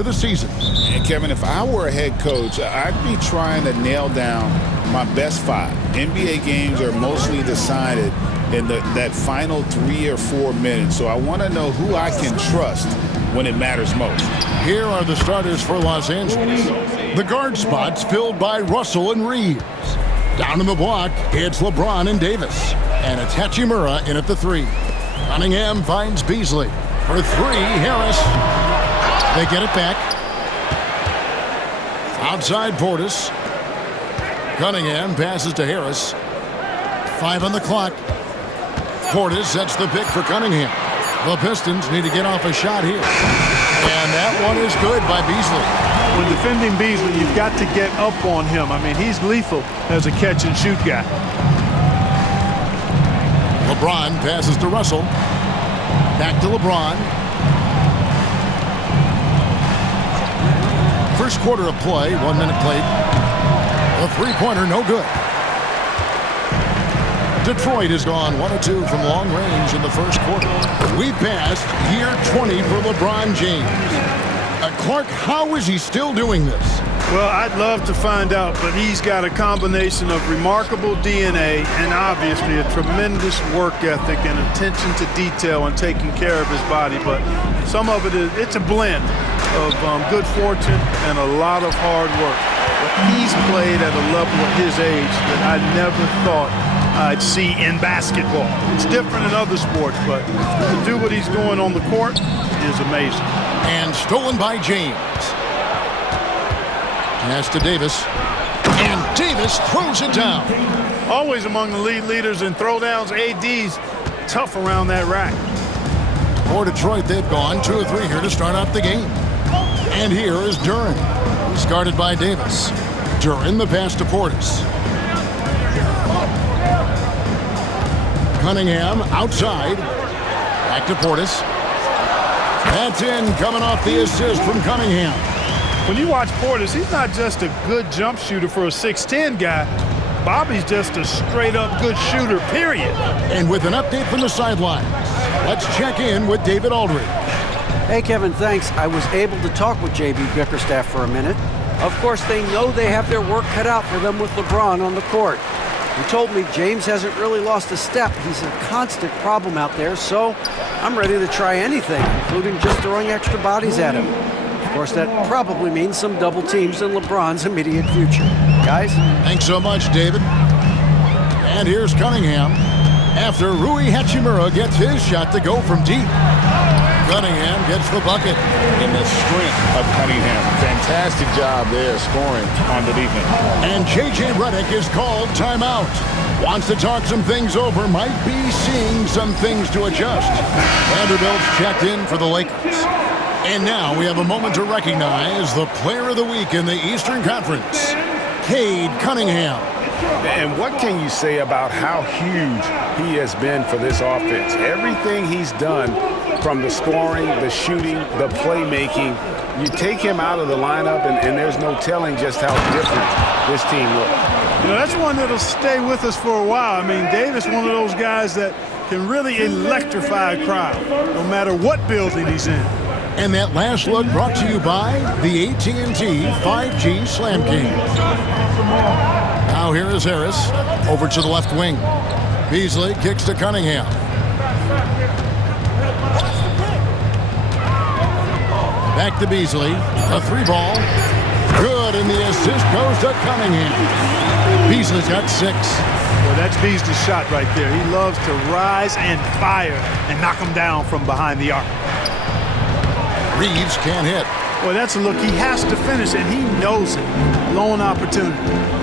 of the season. And Kevin, if I were a head coach, I'd be trying to nail down my best 5. NBA games are mostly decided in that final 3 or 4 minutes, so I want to know who I can trust when it matters most. Here are the starters for Los Angeles. The guard spots filled by Russell and Reeves. Down in the block, it's LeBron and Davis. And it's Hachimura in at the 3. Cunningham finds Beasley. For 3, Harris. They get it back. Outside Portis. Cunningham passes to Harris. 5 on the clock. Portis sets the pick for Cunningham. The Pistons need to get off a shot here. And that one is good by Beasley. When defending Beasley, you've got to get up on him. I mean, he's lethal as a catch-and-shoot guy. LeBron passes to Russell. Back to LeBron. First quarter of play, 1 minute played. A three-pointer, no good. Detroit has gone 1 of 2 from long range in the first quarter. We passed year 20 for LeBron James. Clark, how is he still doing this? Well, I'd love to find out, but he's got a combination of remarkable DNA and obviously a tremendous work ethic and attention to detail and taking care of his body. But some of it's a blend of good fortune and a lot of hard work. But he's played at a level at his age that I never thought I'd see in basketball. It's different in other sports, but to do what he's doing on the court is amazing. And stolen by James. Pass to Davis. And Davis throws it down. Always among the lead leaders in throwdowns. AD's tough around that rack. For Detroit, they've gone 2 or 3 here to start out the game. And here is Duren. He's guarded by Davis. Duren, the pass to Portis. Cunningham outside. Back to Portis. That's in, coming off the assist from Cunningham. When you watch Portis, he's not just a good jump shooter for a 6'10 guy. Bobby's just a straight-up good shooter, period. And with an update from the sidelines, let's check in with David Aldridge. Hey, Kevin, thanks. I was able to talk with J.B. Bickerstaff for a minute. Of course, they know they have their work cut out for them with LeBron on the court. He told me James hasn't really lost a step. He's a constant problem out there, so I'm ready to try anything, including just throwing extra bodies at him. Of course, that probably means some double teams in LeBron's immediate future. Guys? Thanks so much, David. And here's Cunningham after Rui Hachimura gets his shot to go from deep. Cunningham gets the bucket. In the strength of Cunningham. Fantastic job there scoring on the defense. And J.J. Redick is called timeout. Wants to talk some things over. Might be seeing some things to adjust. Vanderbilt's checked in for the Lakers. And now we have a moment to recognize the player of the week in the Eastern Conference, Cade Cunningham. And what can you say about how huge he has been for this offense? Everything he's done, from the scoring, the shooting, the playmaking, you take him out of the lineup and there's no telling just how different this team looks. You know, that's one that'll stay with us for a while. I mean, Davis, one of those guys that can really electrify a crowd, no matter what building he's in. And that last look brought to you by the AT&T 5G Slam King. Now here is Harris over to the left wing. Beasley kicks to Cunningham. Back to Beasley. A 3-ball. Good, and the assist goes to Cunningham. Beasley's got 6. Well, that's Beasley's shot right there. He loves to rise and fire and knock him down from behind the arc. Reeves can't hit. Well, that's a look he has to finish, and he knows it. Lone opportunity.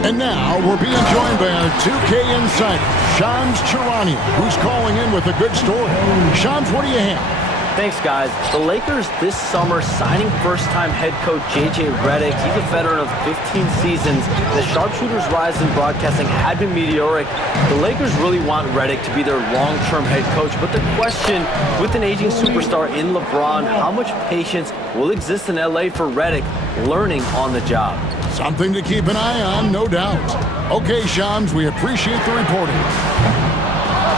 And now we're being joined by our 2K insider, Shams Charania, who's calling in with a good story. Shams, what do you have? Thanks, guys. The Lakers this summer signing first-time head coach J.J. Redick. He's a veteran of 15 seasons. The sharpshooter's rise in broadcasting had been meteoric. The Lakers really want Redick to be their long-term head coach. But the question, with an aging superstar in LeBron, how much patience will exist in L.A. for Redick learning on the job? Something to keep an eye on, no doubt. Okay, Shams, we appreciate the reporting.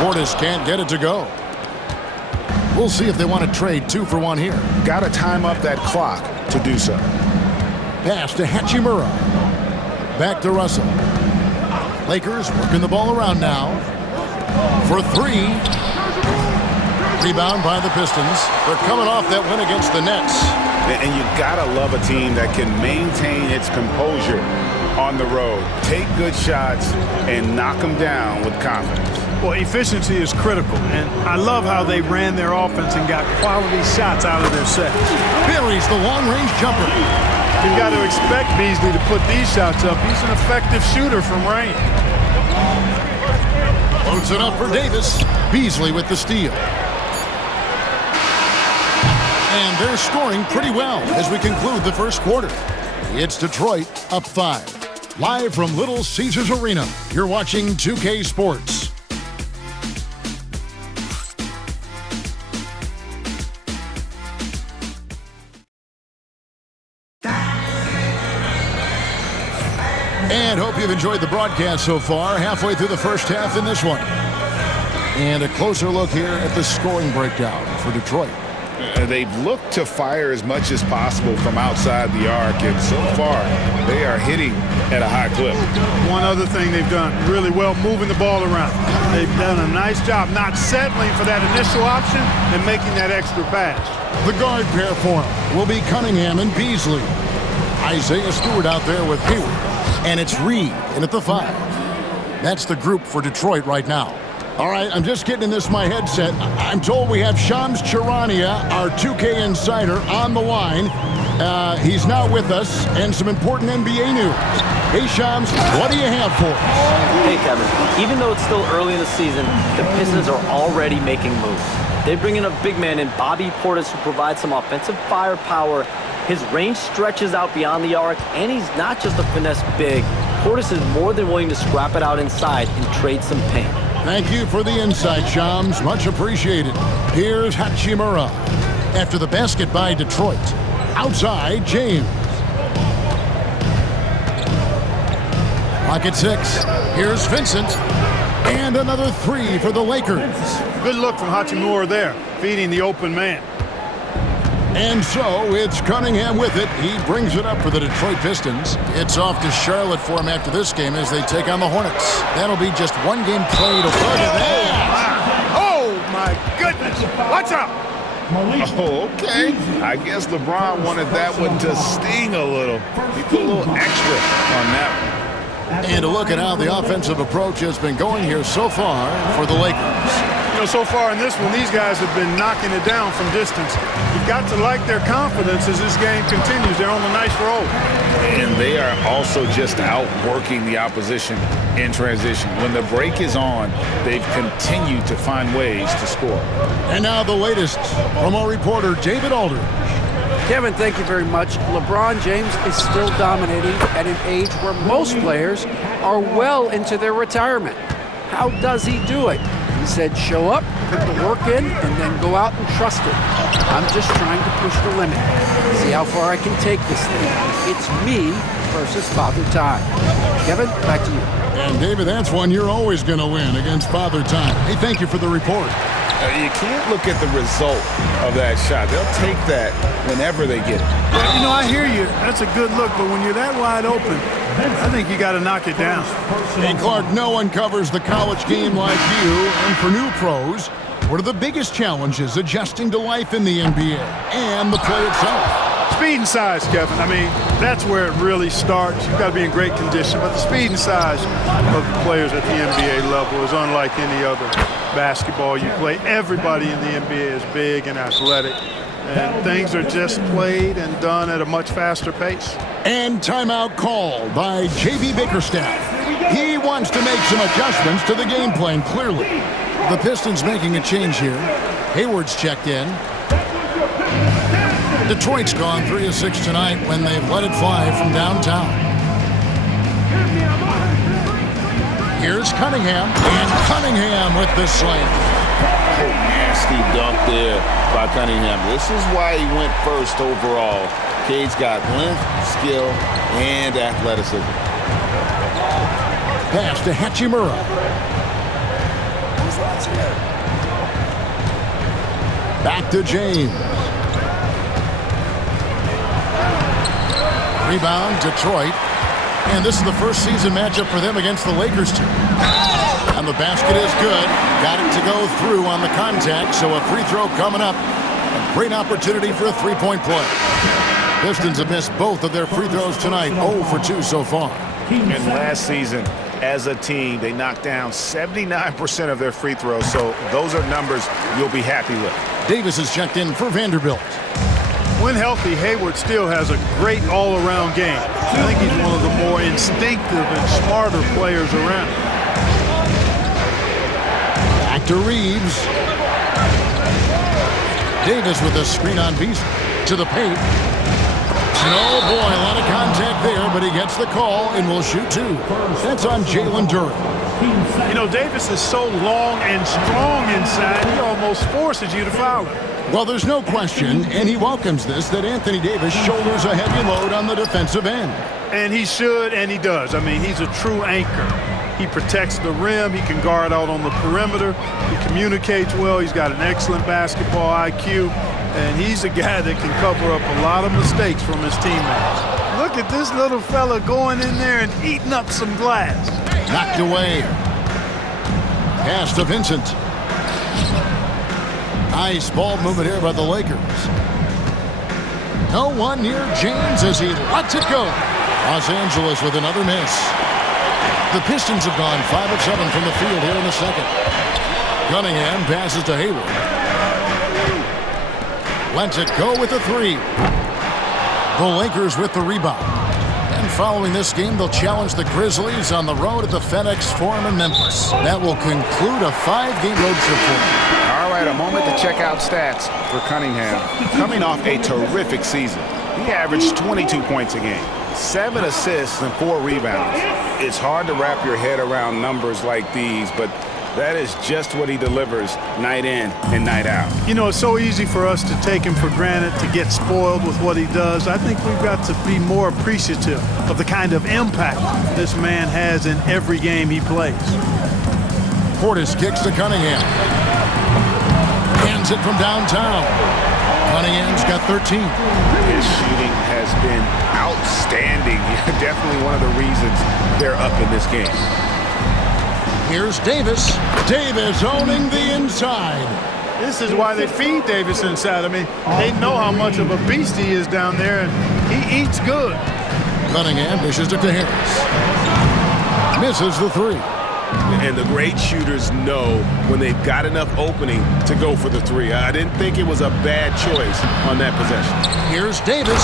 Portis can't get it to go. We'll see if they want to trade 2 for 1 here. Got to time up that clock. to do so. Pass to Hachimura. Back to Russell. Lakers working the ball around now. For three. Rebound by the Pistons. They're coming off that win against the Nets. And you gotta love a team that can maintain its composure on the road. Take good shots and knock them down with confidence. Well, efficiency is critical, and I love how they ran their offense and got quality shots out of their sets. Buries the long-range jumper. You've got to expect Beasley to put these shots up. He's an effective shooter from range. Loads it up for Davis. Beasley with the steal. And they're scoring pretty well as we conclude the first quarter. It's Detroit up 5. Live from Little Caesars Arena, you're watching 2K Sports. And hope you've enjoyed the broadcast so far. Halfway through the first half in this one. And a closer look here at the scoring breakdown for Detroit. They've looked to fire as much as possible from outside the arc, and so far they are hitting at a high clip. One other thing they've done really well, moving the ball around. They've done a nice job not settling for that initial option and making that extra pass. The guard pair for him will be Cunningham and Beasley. Isaiah Stewart out there with Hayward. And it's Reed in at the 5. That's the group for Detroit right now. All right, I'm just getting in this my headset. I'm told we have Shams Charania, our 2K insider, on the line. He's now with us, and some important NBA news. Hey, Shams, what do you have for us? Hey, Kevin. Even though it's still early in the season, the Pistons are already making moves. They bring in a big man in Bobby Portis who provides some offensive firepower. His range stretches out beyond the arc, and he's not just a finesse big. Portis is more than willing to scrap it out inside and trade some paint. Thank you for the insight, Shams. Much appreciated. Here's Hachimura. After the basket by Detroit. Outside, James. Clock at 6. Here's Vincent. And another 3 for the Lakers. Good look from Hachimura there, feeding the open man. And so it's Cunningham with it. He brings it up for the Detroit Pistons. It's off to Charlotte for him after this game as they take on the Hornets. That'll be just one game played. Oh, my goodness. Watch out. Oh, okay. I guess LeBron wanted that one to sting a little. He put a little extra on that one. And a look at how the offensive approach has been going here so far for the Lakers. You know, so far in this one, these guys have been knocking it down from distance. You've got to like their confidence as this game continues. They're on a nice roll. And they are also just outworking the opposition in transition. When the break is on, they've continued to find ways to score. And now the latest from our reporter, David Aldridge. Kevin, thank you very much. LeBron James is still dominating at an age where most players are well into their retirement. How does he do it? He said, show up, put the work in, and then go out and trust it. I'm just trying to push the limit, see how far I can take this thing. It's me versus Father Time. Kevin, back to you. And David, that's one you're always going to win against Father Time. Hey, thank you for the report. You can't look at the result of that shot. They'll take that whenever they get it. You know, I hear you. That's a good look, but when you're that wide open, I think you got to knock it down. Hey, Clark, no one covers the college game like you. And for new pros, what are the biggest challenges adjusting to life in the NBA and the play itself? Speed and size, Kevin. I mean, that's where it really starts. You've got to be in great condition, but the speed and size of the players at the NBA level is unlike any other basketball you play. Everybody in the NBA is big and athletic, and things are just played and done at a much faster pace. And timeout called by J.B. Bickerstaff. He wants to make some adjustments to the game plan, clearly. The Pistons making a change here. Hayward's checked in. Detroit's gone 3 of 6 tonight when they've let it fly from downtown. Here's Cunningham, and Cunningham with the slam. Oh, nasty dunk there by Cunningham. This is why he went first overall. Cade's got length, skill, and athleticism. Pass to Hachimura. Back to James. Rebound, Detroit. And this is the first season matchup for them against the Lakers team. And the basket is good. Got it to go through on the contact, so a free throw coming up. A great opportunity for a three-point play. Pistons have missed both of their free throws tonight, 0 for 2 so far. And last season, as a team, they knocked down 79% of their free throws, so those are numbers you'll be happy with. Davis is checked in for Vanderbilt. When healthy, Hayward still has a great all-around game. I think he's one of the more instinctive and smarter players around. Back to Reeves. Davis with a screen on Beasley. To the paint. Oh boy, a lot of contact there, but he gets the call and will shoot 2. That's on Jalen Duren. You know, Davis is so long and strong inside, he almost forces you to foul him. Well, there's no question, and he welcomes this, that Anthony Davis shoulders a heavy load on the defensive end. And he should, and he does. I mean, he's a true anchor. He protects the rim. He can guard out on the perimeter. He communicates well. He's got an excellent basketball IQ. And he's a guy that can cover up a lot of mistakes from his teammates. Look at this little fella going in there and eating up some glass. Knocked away. Pass to Vincent. Nice ball movement here by the Lakers. No one near James as he lets it go. Los Angeles with another miss. The Pistons have gone 5 of 7 from the field here in the second. Cunningham passes to Hayward. Lets it go with a 3. The Lakers with the rebound. And following this game, they'll challenge the Grizzlies on the road at the FedEx Forum in Memphis. That will conclude a 5-game road trip for them. All right, a moment to check out stats for Cunningham. Coming off a terrific season, he averaged 22 points a game, 7 assists and 4 rebounds. It's hard to wrap your head around numbers like these, but that is just what he delivers night in and night out. You know, it's so easy for us to take him for granted, to get spoiled with what he does. I think we've got to be more appreciative of the kind of impact this man has in every game he plays. Portis kicks to Cunningham. Hands it from downtown. Cunningham's got 13. His shooting has been outstanding. Definitely one of the reasons they're up in this game. Here's Davis. Davis owning the inside. This is why they feed Davis inside. I mean, they know how much of a beast he is down there, and he eats good. Cunningham dishes it to Harris. Misses the 3. And the great shooters know when they've got enough opening to go for the 3. I didn't think it was a bad choice on that possession. Here's Davis,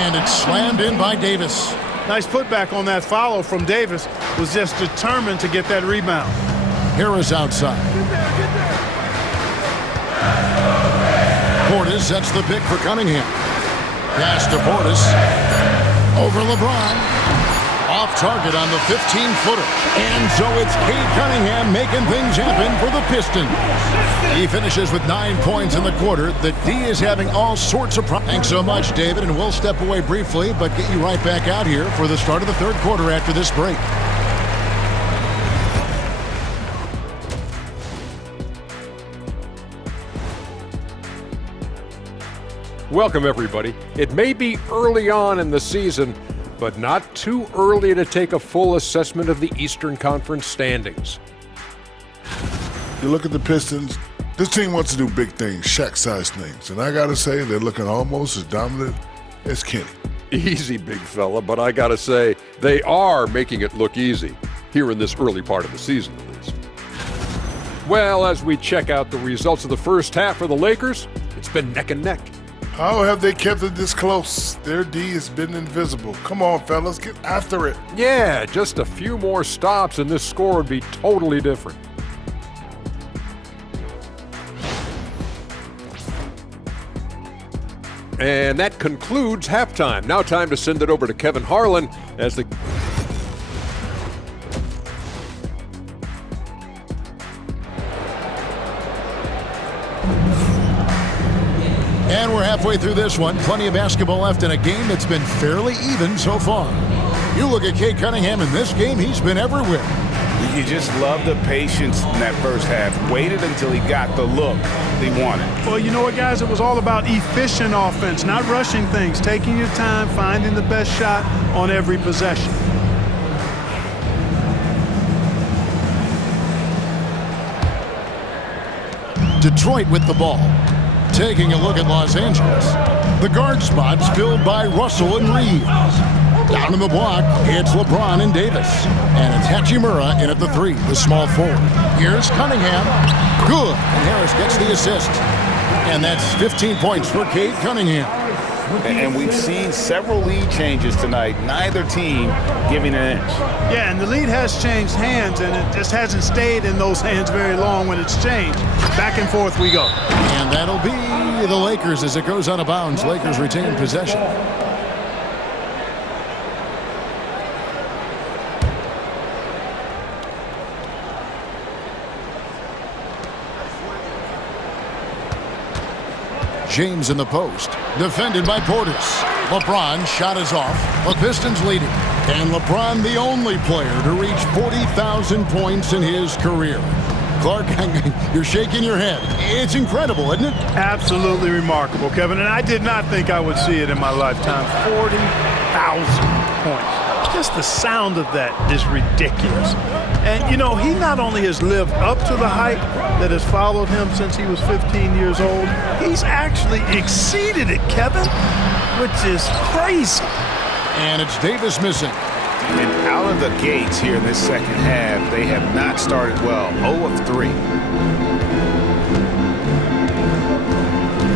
and it's slammed in by Davis. Nice putback on that follow from Davis. Was just determined to get that rebound. Harris outside. Portis sets the pick for Cunningham. Pass to Portis. Over LeBron. Off target on the 15-footer. And so it's Cade Cunningham making things happen for the Pistons. He finishes with 9 points in the quarter. The D is having all sorts of problems. Thanks so much, David, and we'll step away briefly, but get you right back out here for the start of the third quarter after this break. Welcome, everybody. It may be early on in the season, but not too early to take a full assessment of the Eastern Conference standings. You look at the Pistons, this team wants to do big things, Shaq-sized things, and I gotta say, they're looking almost as dominant as Kenny. Easy, big fella, but I gotta say, they are making it look easy, here in this early part of the season, at least. Well, as we check out the results of the first half for the Lakers, it's been neck and neck. How have they kept it this close? Their D has been invisible. Come on, fellas, get after it. Yeah, just a few more stops and this score would be totally different. And that concludes halftime. Now time to send it over to Kevin Harlan as the... And we're halfway through this one. Plenty of basketball left in a game that's been fairly even so far. You look at Cade Cunningham in this game, he's been everywhere. You just love the patience in that first half. Waited until he got the look he wanted. Well, you know what, guys? It was all about efficient offense, not rushing things, taking your time, finding the best shot on every possession. Detroit with the ball. Taking a look at Los Angeles. The guard spots filled by Russell and Reeves. Down in the block, it's LeBron and Davis. And it's Hachimura in at the 3, the small forward. Here's Cunningham. Good. And Harris gets the assist. And that's 15 points for Cade Cunningham. And we've seen several lead changes tonight. Neither team giving an inch. Yeah, and the lead has changed hands, and it just hasn't stayed in those hands very long when it's changed. Back and forth we go. And that'll be the Lakers as it goes out of bounds. Lakers retain possession. James in the post, defended by Portis. LeBron shot is off. The Pistons leading. And LeBron the only player to reach 40,000 points in his career. Clark, you're shaking your head. It's incredible, isn't it? Absolutely remarkable, Kevin. And I did not think I would see it in my lifetime. 40,000 points. Just the sound of that is ridiculous. And, you know, he not only has lived up to the hype that has followed him since he was 15 years old, he's actually exceeded it, Kevin, which is crazy. And it's Davis missing. And out of the gates here in this second half, they have not started well. 0 of 3.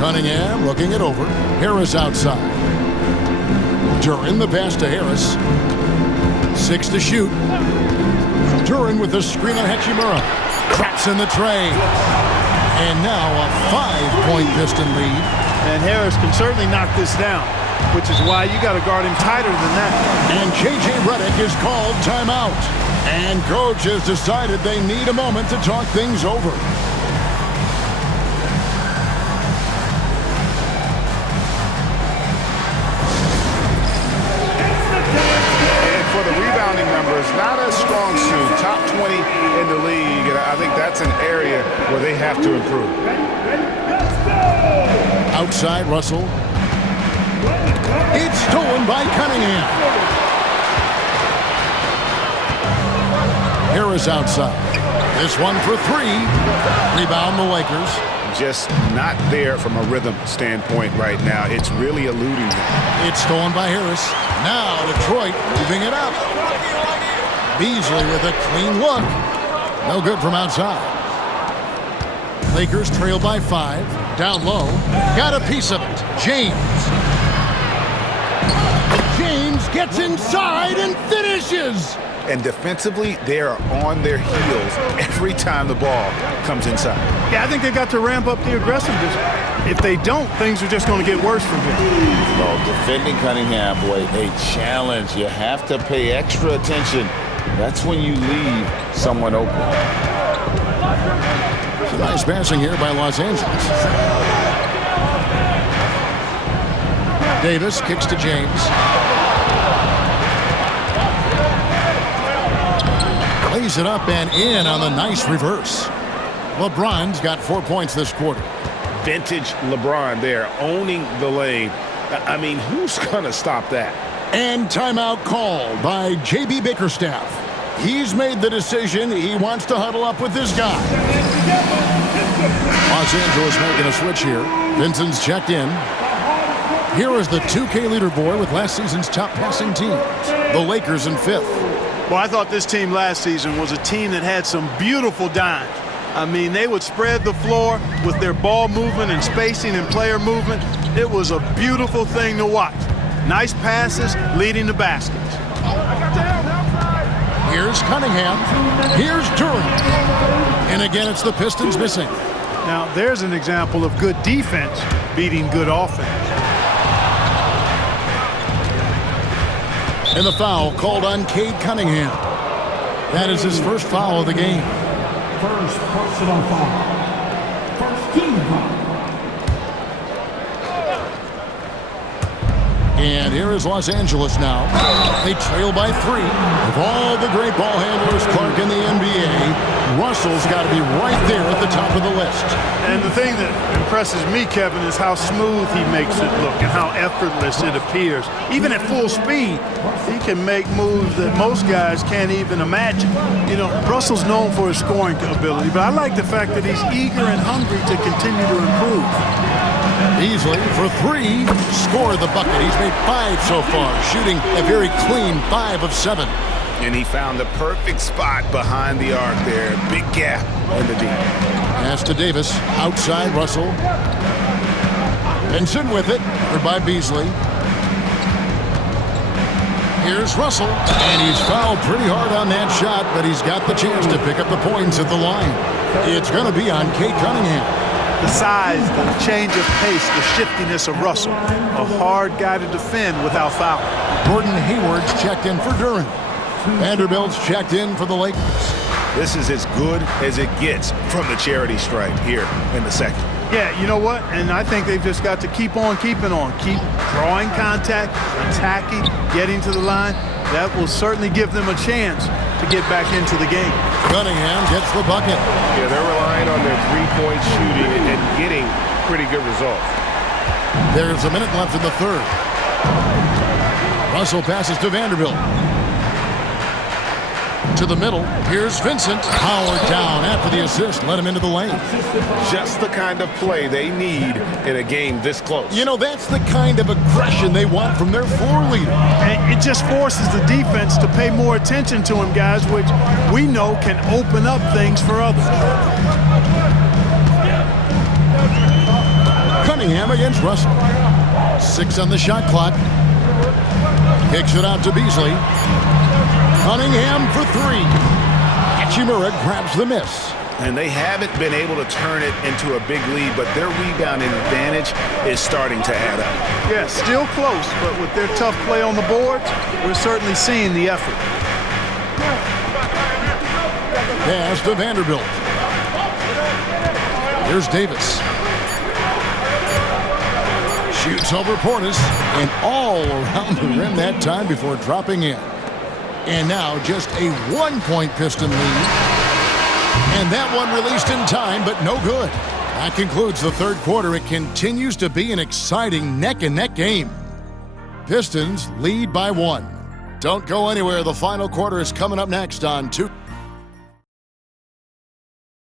Cunningham looking it over. Harris outside. Duran the pass to Harris. 6 to shoot. Duran with the screen on Hachimura. Traps in the tray. And now a 5-point Piston lead. And Harris can certainly knock this down, which is why you got to guard him tighter than that. And J.J. Redick is called timeout. And coach has decided they need a moment to talk things over. And for the rebounding numbers, not a strong suit. Top 20 in the league. And I think that's an area where they have to improve. Outside Russell. It's stolen by Cunningham. Harris outside. This one for 3. Rebound the Lakers. Just not there from a rhythm standpoint right now. It's really eluding them. It's stolen by Harris. Now Detroit moving it up. Beasley with a clean look. No good from outside. Lakers trail by 5. Down low. Got a piece of it. James. James gets inside and finishes. And defensively, they are on their heels every time the ball comes inside. Yeah, I think they got to ramp up the aggressiveness. If they don't, things are just going to get worse from here. Well, defending Cunningham, boy, a challenge. You have to pay extra attention. That's when you leave someone open. Nice passing here by Los Angeles. Davis kicks to James. Lays it up and in on the nice reverse. LeBron's got 4 points this quarter. Vintage LeBron there, owning the lane. I mean, who's going to stop that? And timeout called by J.B. Bickerstaff. He's made the decision. He wants to huddle up with this guy. Los Angeles making a switch here. Vincent's checked in. Here is the 2K leaderboard with last season's top passing teams. The Lakers in 5th. Well, I thought this team last season was a team that had some beautiful dimes. I mean, they would spread the floor with their ball movement and spacing and player movement. It was a beautiful thing to watch. Nice passes leading to baskets. Here's Cunningham. Here's Duran. And again, it's the Pistons missing. Now, there's an example of good defense beating good offense. And the foul called on Cade Cunningham. That is his first foul of the game. First personal foul. First team foul. And here is Los Angeles now. They trail by 3. Of all the great ball handlers, Clark, in the NBA, Russell's got to be right there at the top of the list. And the thing that impresses me, Kevin, is how smooth he makes it look and how effortless it appears. Even at full speed, he can make moves that most guys can't even imagine. You know, Russell's known for his scoring ability, but I like the fact that he's eager and hungry to continue to improve. Beasley for 3, score the bucket. He's made 5 so far, shooting a very clean 5 of 7. And he found the perfect spot behind the arc there. Big gap in the deep. Pass to Davis, outside Russell. Vincent with it, covered by Beasley. Here's Russell, and he's fouled pretty hard on that shot, but he's got the chance to pick up the points at the line. It's going to be on Cade Cunningham. The size, the change of pace, the shiftiness of Russell. A hard guy to defend without foul. Gordon Hayward's checked in for Duren. Vanderbilt's checked in for the Lakers. This is as good as it gets from the charity stripe here in the second. Yeah, you know what? And I think they've just got to keep on keeping on. Keep drawing contact, attacking, getting to the line. That will certainly give them a chance to get back into the game. Cunningham gets the bucket. Yeah, they're relying on their three-point shooting and getting pretty good results. There's a minute left in the third. Russell passes to Vanderbilt. To the middle. Here's Vincent. Howard down after the assist. Let him into the lane. Just the kind of play they need in a game this close. You know, that's the kind of aggression they want from their floor leader. And it just forces the defense to pay more attention to him, guys, which we know can open up things for others. Cunningham against Russell. 6 on the shot clock. Kicks it out to Beasley. Cunningham for 3. Hachimura grabs the miss. And they haven't been able to turn it into a big lead, but their rebounding advantage is starting to add up. Yeah, still close, but with their tough play on the boards, we're certainly seeing the effort. Pass to Vanderbilt. Here's Davis. Shoots over Portis and all around the rim that time before dropping in. And now just a 1-point Piston lead. And that one released in time, but no good. That concludes the third quarter. It continues to be an exciting neck-and-neck game. Pistons lead by 1. Don't go anywhere. The final quarter is coming up next on 2.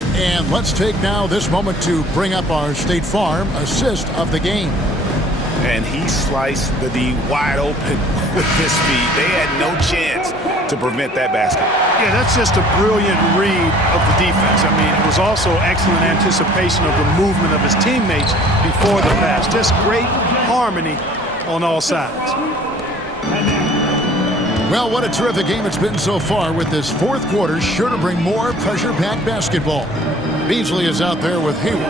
And let's take now this moment to bring up our State Farm assist of the game. And he sliced the D wide open with his feet. They had no chance to prevent that basket. Yeah, that's just a brilliant read of the defense. I mean, it was also excellent anticipation of the movement of his teammates before the pass. Just great harmony on all sides. Well, what a terrific game it's been so far, with this fourth quarter sure to bring more pressure-packed basketball. Beasley is out there with Hayward.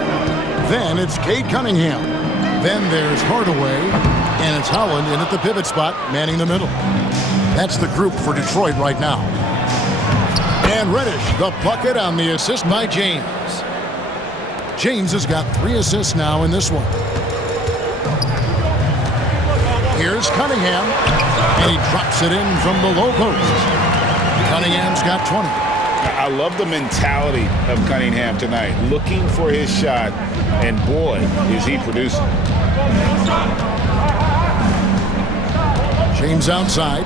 Then it's Cade Cunningham. Then there's Hardaway, and it's Holland in at the pivot spot, manning the middle. That's the group for Detroit right now. And Reddish, the bucket on the assist by James. James has got 3 assists now in this one. Here's Cunningham, and he drops it in from the low post. Cunningham's got 20. I love the mentality of Cunningham tonight, looking for his shot, and boy, is he producing. James outside.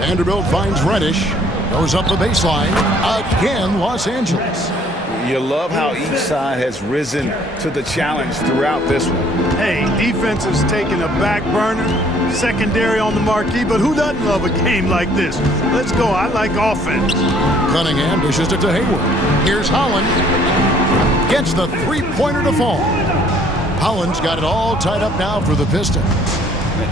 Vanderbilt finds Reddish. Goes up the baseline. Again, Los Angeles. You love how each side has risen to the challenge throughout this one. Hey, defense has taken a back burner, secondary on the marquee, but who doesn't love a game like this? Let's go. I like offense. Cunningham dishes it to Hayward. Here's Holland. Gets the three-pointer to fall. Holland's got it all tied up now for the Pistons.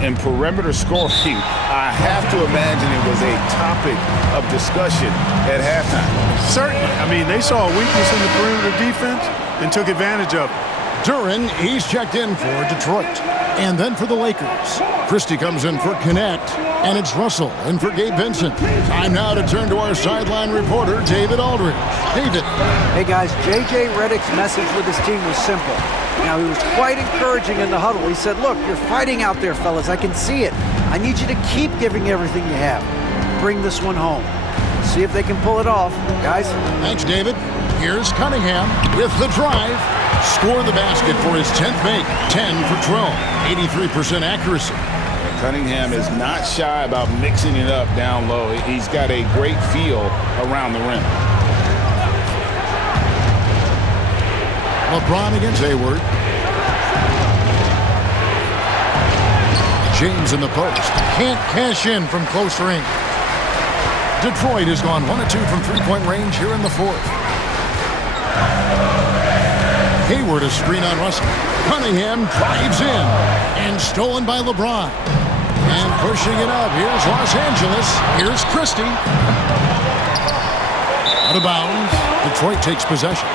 And perimeter scoring, I have to imagine it was a topic of discussion at halftime. Certainly. I mean, they saw a weakness in the perimeter defense and took advantage of it. Duren, he's checked in for Detroit. And then for the Lakers, Christie comes in for Connect, and it's Russell in for Gabe Vincent. Time now to turn to our sideline reporter, David Aldridge. David. Hey, guys, J.J. Redick's message with his team was simple. Now, he was quite encouraging in the huddle. He said, look, you're fighting out there, fellas. I can see it. I need you to keep giving everything you have. Bring this one home. See if they can pull it off. Guys? Thanks, David. Here's Cunningham with the drive. Score the basket for his 10th make. 10 for 12. 83% accuracy. Cunningham is not shy about mixing it up down low. He's got a great feel around the rim. LeBron against Hayward. James in the post. Can't cash in from close range. Detroit has gone 1 of 2 from three-point range here in the fourth. Hayward a screen on Russell. Cunningham drives in and stolen by LeBron. And pushing it up. Here's Los Angeles. Here's Christie. Out of bounds. Detroit takes possession.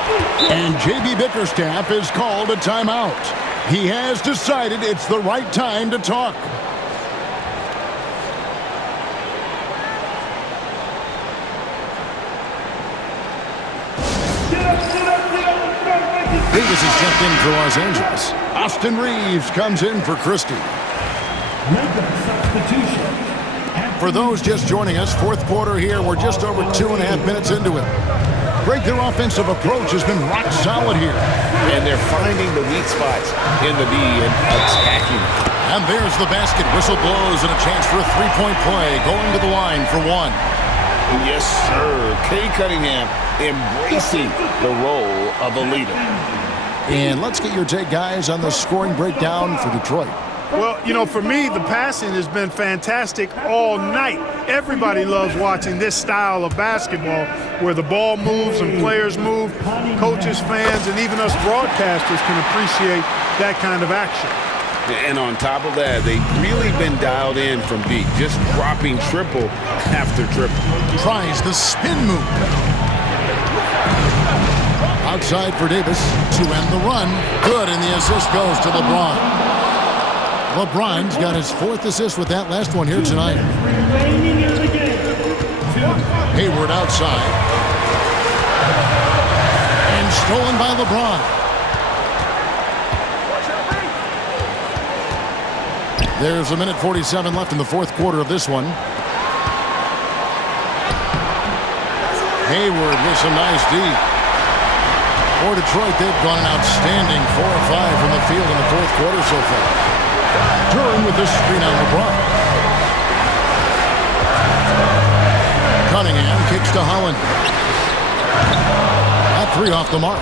And J.B. Bickerstaff has called a timeout. He has decided it's the right time to talk. Davis has jumped in for Los Angeles. Austin Reeves comes in for Christie. For those just joining us, fourth quarter here. We're just over 2.5 minutes into it. Greg, their offensive approach has been rock solid here. And they're finding the weak spots in the D and attacking. And there's the basket. Whistle blows and a chance for a three-point play. Going to the line for one. Yes, sir. Kay Cunningham embracing the role of a leader. And let's get your take, guys, on the scoring breakdown for Detroit. Well, you know, for me, the passing has been fantastic all night. Everybody loves watching this style of basketball where the ball moves and players move. Coaches, fans, and even us broadcasters can appreciate that kind of action. And on top of that, they've really been dialed in from deep, just dropping triple after triple. Tries the spin move. Outside for Davis to end the run. Good, and the assist goes to LeBron. LeBron's got his fourth assist with that last one here tonight. Hayward outside. And stolen by LeBron. There's a minute 47 left in the fourth quarter of this one. Hayward with some nice D. For Detroit, they've gone an outstanding 4 of 5 from the field in the fourth quarter so far. Durham with this screen on LeBron. Cunningham kicks to Holland. That three off the mark.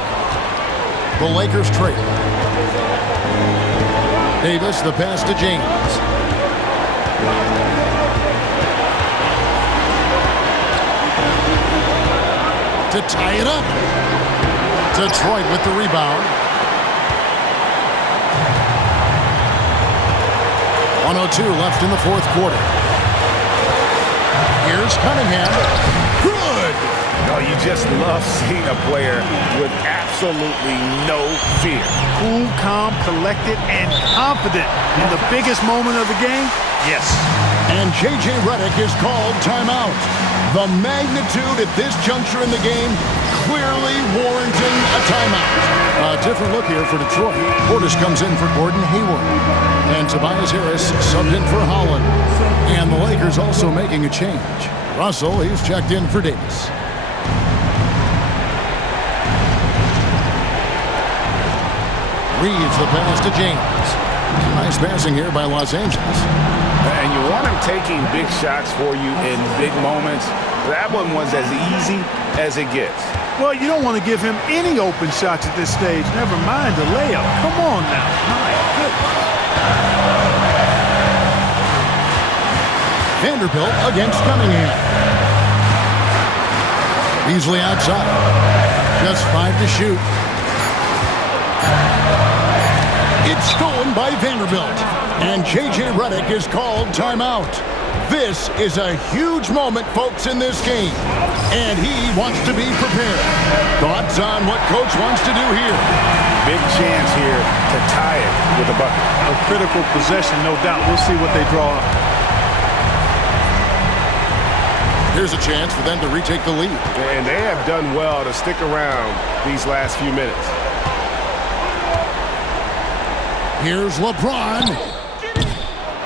The Lakers trail. Davis, the pass to James. To tie it up. Detroit with the rebound. 1:02 left in the fourth quarter. Here's Cunningham. Good! No, you just love seeing a player with absolutely no fear. Cool, calm, collected, and confident in the biggest moment of the game? Yes. And J.J. Redick is called timeout. The magnitude at this juncture in the game clearly warranting a timeout. A different look here for Detroit. Portis comes in for Gordon Hayward. And Tobias Harris subbed in for Holland. And the Lakers also making a change. Russell, he's checked in for Davis. Reeves the pass to James. Nice passing here by Los Angeles. And you want him taking big shots for you in big moments. That one was as easy as it gets. Well, you don't want to give him any open shots at this stage. Never mind the layup. Come on now. My goodness. Vanderbilt against Cunningham. Beasley outside. Just 5 to shoot. It's stolen by Vanderbilt. And J.J. Redick is called timeout. This is a huge moment, folks, in this game. And he wants to be prepared. Thoughts on what Coach wants to do here? Big chance here to tie it with a bucket. A critical possession, no doubt. We'll see what they draw up. Here's a chance for them to retake the lead. And they have done well to stick around these last few minutes. Here's LeBron.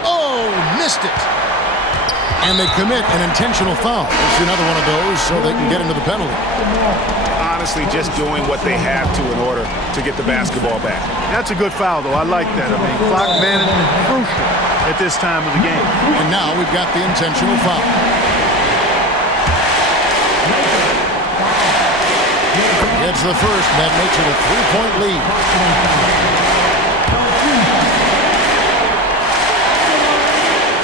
Oh, missed it. And they commit an intentional foul. It's another one of those so they can get into the penalty. Honestly, just doing what they have to in order to get the basketball back. That's a good foul, though. I like that. I mean, clock management crucial at this time of the game. And now we've got the intentional foul. It's the first, and that makes it a 3-point lead.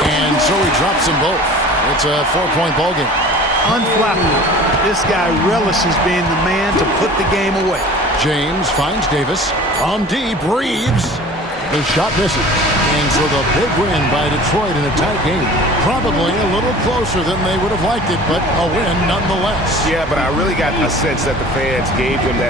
And so he drops them both. It's a 4-point ball game. Unflappable. This guy relishes being the man to put the game away. James finds Davis. From deep, Reeves. The shot misses. And so the big win by Detroit in a tight game. Probably a little closer than they would have liked it, but a win nonetheless. Yeah, but I really got a sense that the fans gave them that